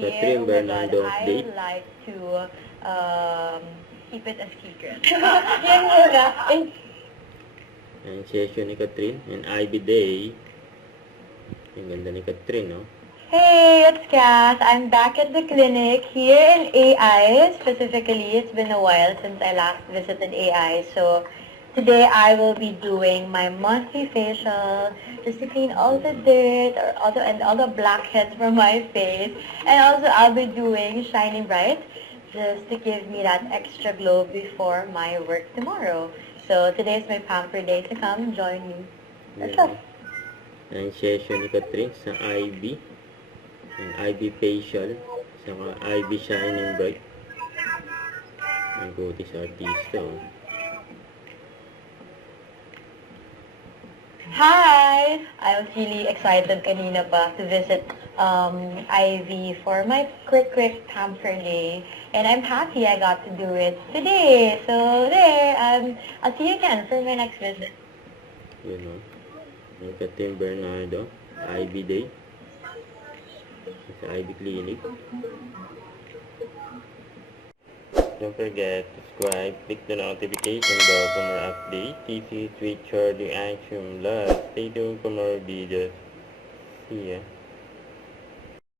here. Catherine Oh my God, Bernardo I update. would like to keep it a secret. Yan muna. Ang session ni Catherine. And IB Day. Ang ganda ni Catherine, no? Hey, it's Cass. I'm back at the clinic here in AI. Specifically, it's been a while since I last visited AI. So today I will be doing my monthly facial just to clean all the dirt or all the blackheads from my face. And also I'll be doing Shining Bright just to give me that extra glow before my work tomorrow. So today is my pamper day, to come join me. Let's go. Ang session ni Catherine sa IB. Ang IB facial. Sa IB Shining Bright. Ang kutis artista, oh. Hi! I was really excited kanina pa to visit Ivy for my quick pamper day. And I'm happy I got to do it today. So there, I'll see you again for my next visit. Yun, oh. Ang Catherine Bernardo. IB Day. Sa IB Clinic. Don't forget to subscribe, click the notification bell for more updates. This is Richard, the Action Love. Stay tuned for more videos. See ya.